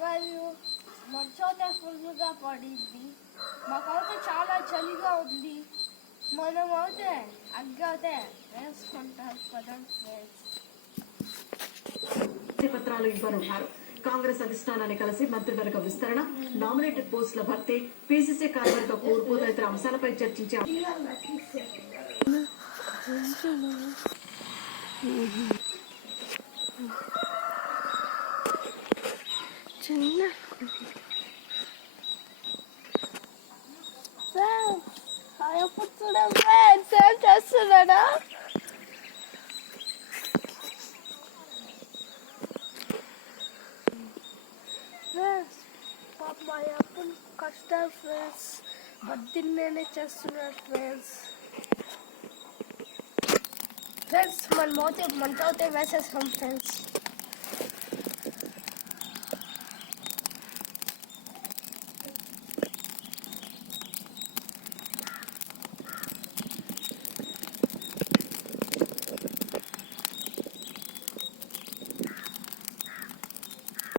పగలు మంచోతే ఫుల్గా పడింది. మాకైతే చాలా చలిగా ఉంది. మనం అయితే అగ్గైతే వేసుకుంటాం కదా ఫ్రెండ్స్. పత్రాలు ఇవ్వనున్నారు. కాంగ్రెస్ అధిష్టానాన్ని కలిసి మంత్రివర్గ విస్తరణ, నామినేటెడ్ పోస్టుల భర్తీ, పీసీసీ కార్యవర్గ కూర్పు తదితర అంశాలపై చర్చించే చేస్తున్నాడా పాప మా అప్పుడు కష్టాలు ఫ్రెండ్స్, బద్దిన్నే చేస్తున్నారు ఫ్రెండ్స్. ఫ్రెండ్స్ మన మోతే మంటవుతే వేసేస్తాం ఫ్రెండ్స్.